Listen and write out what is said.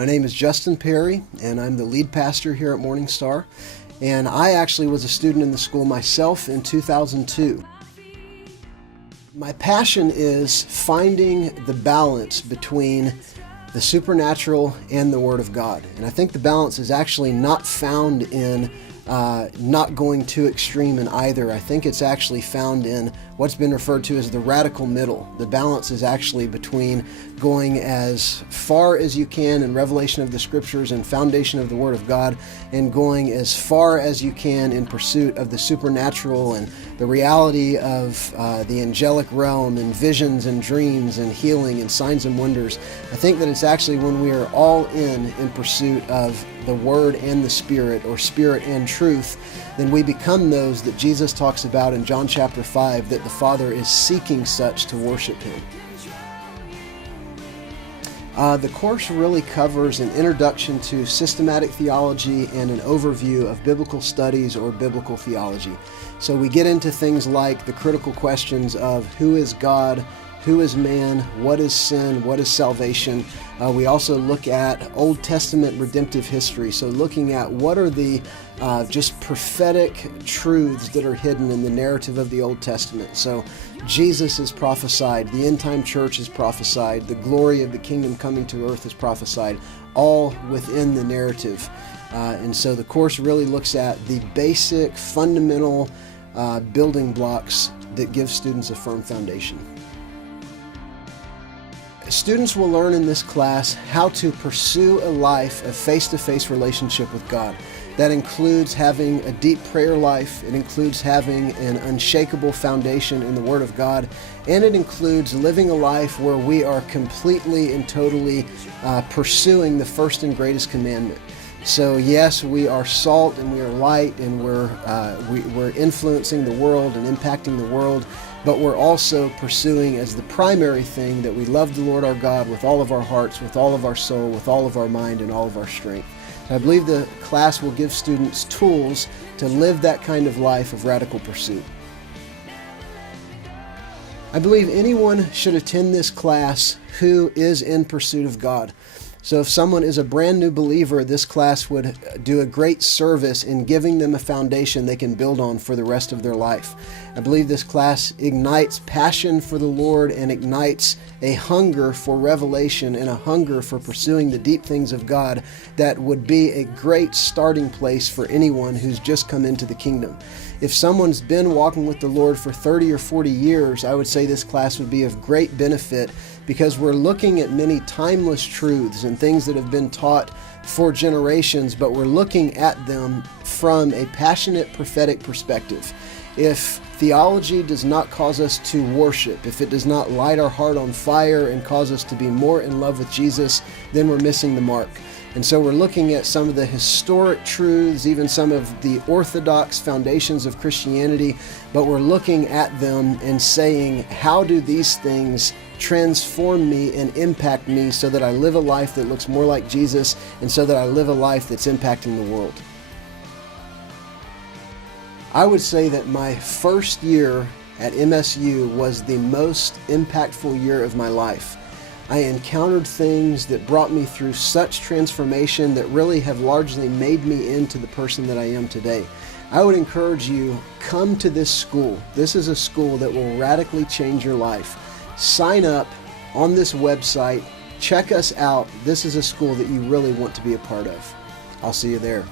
My name is Justin Perry, and I'm the lead pastor here at MorningStar. And I actually was a student in the school myself in 2002. My passion is finding the balance between the supernatural and the Word of God. And I think the balance is actually not found in not going too extreme in either. I think it's actually found in what's been referred to as the radical middle. The balance is actually between going as far as you can in revelation of the Scriptures and foundation of the Word of God, and going as far as you can in pursuit of the supernatural and the reality of the angelic realm and visions and dreams and healing and signs and wonders. I think that it's actually when we are all in pursuit of the Word and the Spirit, or Spirit and truth, then we become those that Jesus talks about in John chapter 5, that the Father is seeking such to worship Him. The course really covers an introduction to systematic theology and an overview of biblical studies or biblical theology. So we get into things like the critical questions of who is God, who is man, what is sin, what is salvation. We also look at Old Testament redemptive history, so looking at what are the just prophetic truths that are hidden in the narrative of the Old Testament. So Jesus is prophesied, the end-time church is prophesied, the glory of the kingdom coming to earth is prophesied, all within the narrative. And so the course really looks at the basic, fundamental building blocks that give students a firm foundation. Students will learn in this class how to pursue a life of face-to-face relationship with God. That includes having a deep prayer life, it includes having an unshakable foundation in the Word of God, and it includes living a life where we are completely and totally pursuing the first and greatest commandment. So yes, we are salt and we are light, and we're influencing the world and impacting the world, but we're also pursuing as the primary thing that we love the Lord our God with all of our hearts, with all of our soul, with all of our mind, and all of our strength. I believe the class will give students tools to live that kind of life of radical pursuit. I believe anyone should attend this class who is in pursuit of God. So if someone is a brand new believer, this class would do a great service in giving them a foundation they can build on for the rest of their life. I believe this class ignites passion for the Lord and ignites a hunger for revelation and a hunger for pursuing the deep things of God that would be a great starting place for anyone who's just come into the kingdom. If someone's been walking with the Lord for 30 or 40 years, I would say this class would be of great benefit, because we're looking at many timeless truths and things that have been taught for generations, but we're looking at them from a passionate prophetic perspective. If theology does not cause us to worship, if it does not light our heart on fire and cause us to be more in love with Jesus, then we're missing the mark. And so we're looking at some of the historic truths, even some of the orthodox foundations of Christianity, but we're looking at them and saying, how do these things transform me and impact me so that I live a life that looks more like Jesus, and so that I live a life that's impacting the world? I would say that my first year at MSU was the most impactful year of my life. I encountered things that brought me through such transformation that really have largely made me into the person that I am today. I would encourage you, come to this school. This is a school that will radically change your life. Sign up on this website. Check us out. This is a school that you really want to be a part of. I'll see you there.